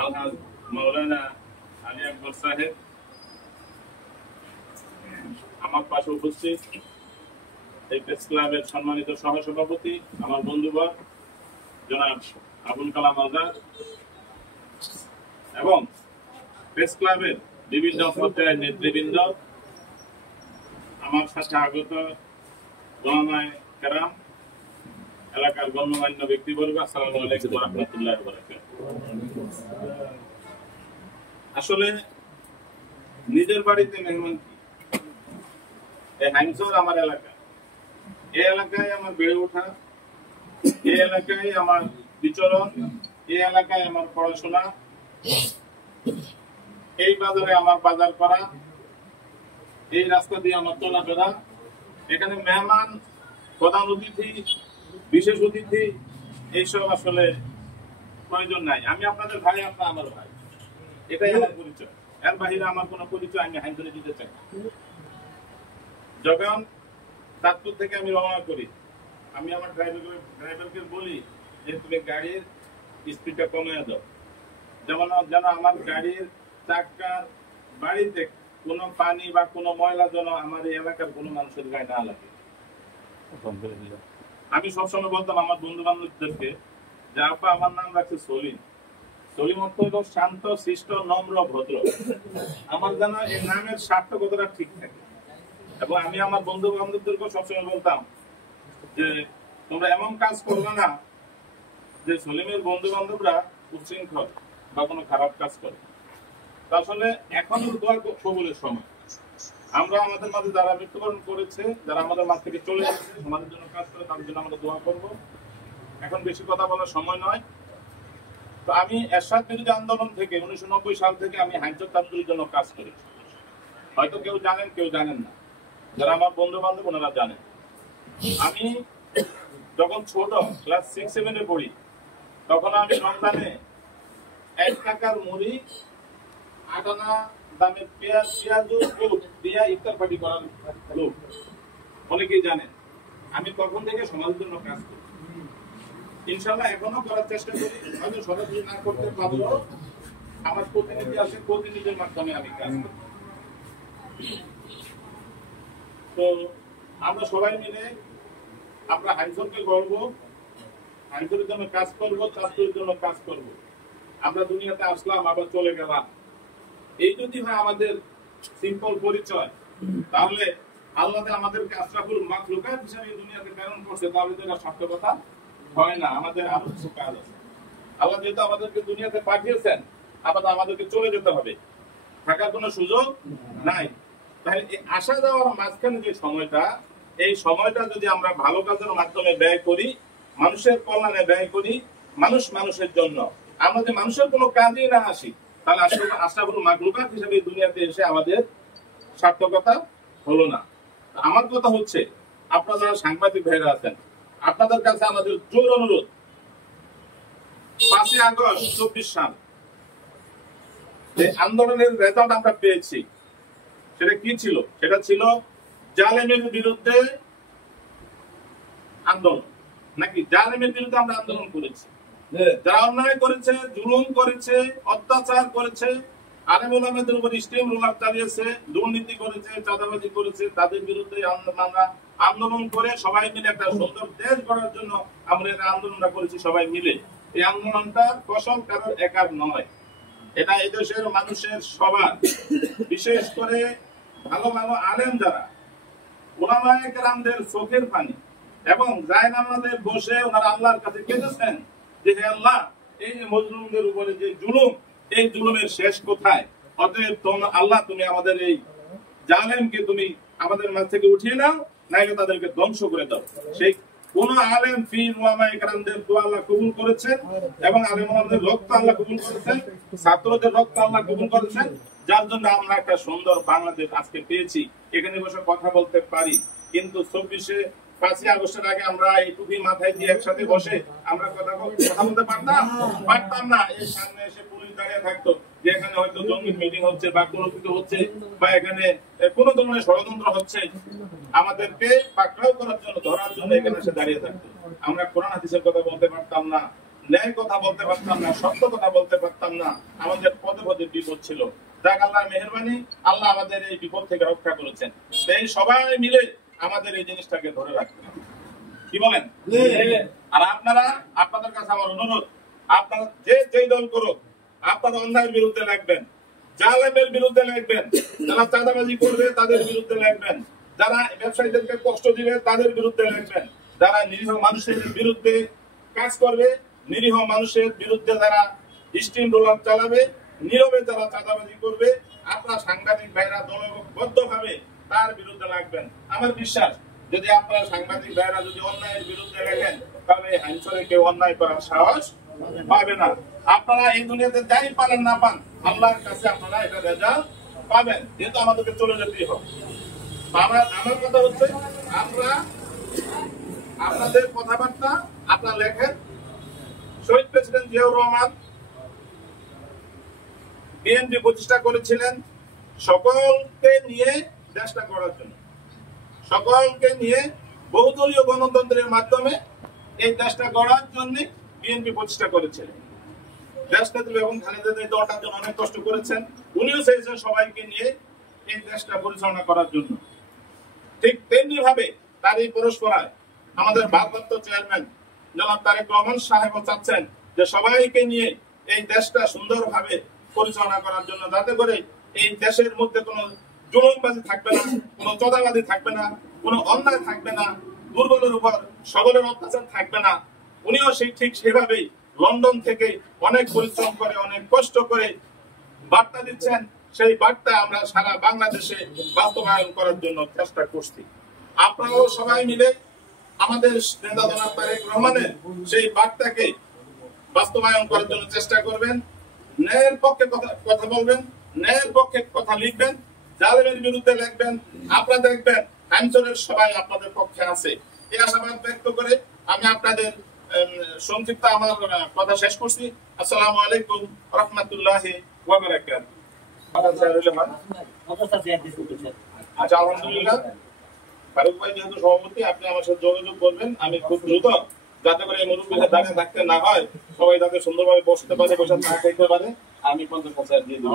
আলহাজ মাওলানা আলী আকবর সাহেব, আমার পাশে উপস্থিত এই প্রেস ক্লাবের সম্মানিত সহসভাপতি আমার বন্ধুবর জনাব আবুল কালাম আজাদ এবং প্রেস ক্লাবের বিভিন্ন পর্যায়ের নেতৃবৃন্দ, আমার সাথে আগত ওলামায়ে কেরাম, এলাকার গণ্যমান্য ব্যক্তিবর্গ, আসসালামু আলাইকুম ওয়া রাহমাতুল্লাহি ওয়া বারাকাতুহু। আসলে নিজের বাড়িতে মেহমান কি, এই হাইমচর আমার এলাকা, এই এলাকায় আমার বেড়ে ওঠা, এই এলাকায় আমার বিচরণ, এই এলাকায় আমার পড়াশোনা, এই বাজারে আমার বাজার করা, এই রাস্তা দিয়ে আমার চলাফেরা। এখানে মেহমান, প্রধান অতিথি, বিশেষ অতিথি এইসব আসলে প্রয়োজন নাই। আমি আপনাদের ভাই, আপনার আমার ভাই, এটাই আমার পরিচয়। এর বাহিরে আমার কোনো পরিচয় আমি হাইজনে দিতে চাই না। যখন চাঁদপুর থেকে আমি রওনা করি, আমি আমার ড্রাইভারকে বলি যে তুমি গাড়ির স্পিডটা কমিয়ে দাও, যেন আমার গাড়ির চাকার বাড়িতে কোনো পানি বা কোনো ময়লা যেন আমার এই এলাকার কোনো মানুষের গায়ে না লাগে। আমি সবসময় বলতাম আমার বন্ধু বান্ধবদেরকে যে আপা আমার নাম রাখছে সলিম। সলিম অর্থ হলো শান্ত, শিষ্ট, নম্র, ভদ্র। আমার যেন এই নামের সার্থকতাটা ঠিক থাকে। এবং আমি আমার বন্ধু বান্ধবদেরকে সবসময় বলতাম যে তোমরা এমন কাজ করবে না যে সলিমের বন্ধু বান্ধবরা উচ্ছৃঙ্খল বা কোনো খারাপ কাজ করে। আসলে এখনো দোয়া কবুলের সময়। আমরা আমাদের মাঝে যারা মৃত্যুবরণ করেছে, যারা আমাদের মাঝ থেকে চলে গেছে, আমাদের জন্য কাজ করে, তাদের জন্য আমরা দোয়া করবো। এখন বেশি কথা বলার সময় নয়। তো আমি এরশাদ বিরোধী আন্দোলন থেকে 1990 সাল থেকে আমি হাইজত তাবদীলের জন্য কাজ করি। হয়তো কেউ জানেন, কেউ জানেন না। যারা আমার বন্ধু বান্ধব ওনারা জানেন। আমি যখন ছোট ক্লাস 6-7 পড়ি, তখন আমি রমজানে 1 টাকার মুড়ি, 8 আনা দামের পেঁয়াজ দিয়ে ইফতার পার্টি করার লোক। অনেকেই জানেন। আমি তখন থেকে সমাজের জন্য কাজ করি। ইনশাআল্লাহ এখনো করার চেষ্টা করি। হয়তো সরাসরি না করতে পারলেও আমার প্রতিনিধি আছে, প্রতিনিধির মাধ্যমে আমি কাজ করি। তো আমরা সবাই মিলে আমরা হাইজনকে গড়বো, হাইজনের জন্য কাজ করবো, চাঁদপুরের জন্য কাজ করব। আমরা দুনিয়াতে আসলাম, আবার চলে গেলাম। এই যদি হয় আমাদের সিম্পল পরিচয়, তাহলে আল্লাহ আমাদেরকে আশরাফুল মাখলুকাত হিসেবে দুনিয়াতে প্রেরণ করছে, তাহলে তো এটা সার্থকতা হয় না। আমাদের আরো কিছু কাজ আছে। আল্লাহ যেহেতু আমাদেরকে দুনিয়াতে পাঠিয়েছেন, আবার আমাদেরকে চলে যেতে হবে, থাকার কোনো সুযোগ নাই। তাহলে এই আসা যাওয়ার মাঝখানে যে সময়টা, এই সময়টা যদি আমরা ভালো কাজের মাধ্যমে ব্যয় করি, মানুষের কল্যাণে ব্যয় করি, মানুষ মানুষের জন্য, আমরা যে মানুষের কোনো কাজেই না আসি, তাহলে আসলে আশরাফুল মাখলুকাত হিসেবে দুনিয়াতে এসে আমাদের সার্থকতা হলো না। আমার কথা হচ্ছে, আপনারা যারা সাংবাদিক ভাইরা আছেন, আপনাদের কাছে আমাদের জোর অনুরোধ, 5ই আগস্ট 24 সাল যে আন্দোলনের রেজাল্ট আমরা পেয়েছি, সেটা কি ছিল? সেটা ছিল জালেমের বিরুদ্ধে আন্দোলন। নাকি জালেমের বিরুদ্ধে আমরা আন্দোলন করেছি? যারা অন্যায় করেছে, জুলুম করেছে, অত্যাচার করেছে, আলেম ওলামাদের উপর স্টিম রোলার চালিয়েছে, দুর্নীতি করেছে, চাঁদাবাজি করেছে, তাদের বিরুদ্ধে আমরা আন্দোলন করে সবাই মিলে একটা সুন্দর দেশ গড়ার জন্য আমরা এই আন্দোলনটা করেছি সবাই মিলে। এই আন্দোলনটার ফসল কারোর একার নয়, এটা এদেশের মানুষের সবার, বিশেষ করে ভালো ভালো আলেম যারা, ওলামায়ে কেরামদের চোখের পানি এবং জায়নামাজে বসে ওনারা আল্লাহর কাছে কেঁদেছেন যে হে আল্লাহ, এই যে মজলুমদের উপরে যে জুলুম, এই জুলুমের শেষ কোথায়? অতএব আল্লাহ তুমি আমাদের এই জালেমকে তুমি আমাদের মাঝ থেকে উঠিয়ে নাও, নাইলে তাদেরকে ধ্বংস করে দাও। সেই কোন আলেম পীর ওলামায়ে কেরামদের দোয়া আল্লাহ কবুল করেছেন এবং আলেম ওলামাদের রক্ত আল্লাহ কবুল করেছেন, ছাত্রদের রক্ত আল্লাহ কবুল করেছেন, যার জন্য আমরা একটা সুন্দর বাংলাদেশ আজকে পেয়েছি, এখানে বসে কথা বলতে পারি। কিন্তু 5ই আগস্টের আগে আমরা এই টুপি মাথায় দিয়ে একসাথে বসে আমরা কথা বলতে পারতাম না। এই সামনে এসে পুলিশ দাঁড়িয়ে থাকতো যে এখানে হয়তো জঙ্গি মিটিং হচ্ছে বা কোনো কিছু হচ্ছে বা এখানে কোন ধরনের ষড়যন্ত্র হচ্ছে, আমাদেরকে পাকড়াও করার জন্য, ধরার জন্য এখানে এসে দাঁড়িয়ে থাকতো। আমরা কোরআন হাদিসের কথা বলতে পারতাম না, ন্যায় কথা বলতে পারতাম না, সত্য কথা বলতে পারতাম না, আমাদের পদে পদে বিপদ ছিল। যাক আল্লাহর মেহেরবানি, আল্লাহ আমাদের এই বিপদ থেকে রক্ষা করেছেন। এই সবাই মিলে আমাদের এই জিনিসটাকে ধরে রাখবেন, কি বলেন? আর আপনারা, আপনাদের কাছে আমার অনুরোধ, আপনারা যেই দল করুক, আপনারা অন্যায়ের বিরুদ্ধে লাগবেন, জালেমের বিরুদ্ধে লাগবেন, যারা চাঁদাবাজি করবে তাদের বিরুদ্ধে লাগবেন, যারা ব্যবসায়ীদেরকে কষ্ট দিবে তাদের বিরুদ্ধে লাগবেন, যারা নিরীহ মানুষের বিরুদ্ধে কাজ করবে, নিরীহ মানুষের বিরুদ্ধে যারা স্টিম রোলার চালাবে, নীরবে যারা চাঁদাবাজি করবে, আপনারা সাংবাদিক ভাইরা দলবদ্ধ ভাবে তার বিরুদ্ধে লাগবেন। আমার বিশ্বাস, যদি আপনারা সাংবাদিক ভাইরা যদি অন্যায়ের বিরুদ্ধে লাগেন, তাহলে হাইমসরে কেউ অন্যায় করার সাহস পাবে না। আপনারা এই দুনিয়াতে যাই পারেন না পান, আল্লাহর কাছে আপনারা এটা রেজাল্ট পাবেন, যেহেতু আমাদেরকে চলে যেতেই হবে। আমার কথা হচ্ছে, আপনারা আপনাদের কথাবার্তা আপনারা লেখেন। শহীদ প্রেসিডেন্ট জিয়াউর রহমান বিএনপি প্রতিষ্ঠা করেছিলেন সকলকে নিয়ে দেশটা গড়ার জন্য, সকলকে নিয়ে বহুদলীয় গণতন্ত্রের মাধ্যমে এই দেশটা গড়ার জন্য বিএনপি প্রতিষ্ঠা করেছিলেন। দেশ নেত্রী বেগম খালেদা জিয়া দলটার জন্য অনেক কষ্ট করেছেন, উনিও চেয়েছেন সবাইকে নিয়ে এই দেশটা পরিচালনা করার জন্য। ঠিক তেমনি ভাবে তার এই পরস্পরায় আমাদের ভারপ্রাপ্ত চেয়ারম্যান জনাব তারেক রহমান সাহেবও চাচ্ছেন যে সবাইকে নিয়ে এই দেশটা সুন্দরভাবে পরিচালনা করার জন্য, যাতে করে এই দেশের মধ্যে কোনো জুলুমবাজি থাকবে না, কোনো চোদাবাজি থাকবে না, কোনো অন্যায় থাকবে না, দুর্বলের উপর সবলের অত্যাচার থাকবে না। উনিও ঠিক সেভাবেই লন্ডন থেকে অনেক পরিশ্রম করে, অনেক কষ্ট করে বার্তা দিচ্ছেন। সেই বার্তা আমরা সারা বাংলাদেশে বাস্তবায়ন করার জন্য চেষ্টা করছি। আপনারাও সবাই মিলে আমাদের নেতা জনাব তারেক রহমানের সেই বার্তাকে বাস্তবায়ন করার জন্য চেষ্টা করবেন। ন্যায়ের পক্ষে কথা বলবেন, ন্যায়ের পক্ষে কথা লিখবেন, জালেমের বিরুদ্ধে লিখবেন। আপনারা দেখবেন হাইমচরের সবাই আপনাদের পক্ষে আছে। এই আশাবাদ ব্যক্ত করে আমি আপনাদের সংক্ষিপ্ত আমার কথা শেষ করছি। আসসালামু আলাইকুম রাহমাতুল্লাহি ওয়া বারাকাতুহু। আচ্ছা, আলহামদুলিল্লাহ। ফারুক ভাই যেহেতু সভাপতি, আপনি আমার সাথে যোগাযোগ করবেন, আমি খুব দ্রুত, যাতে করে এই মুরব্বীদের দাঁড়িয়ে থাকতে না হয়, সবাই যাতে সুন্দরভাবে বসতে পারে, বসে না থাকতে পারে, আমি 50% দিয়ে দেব।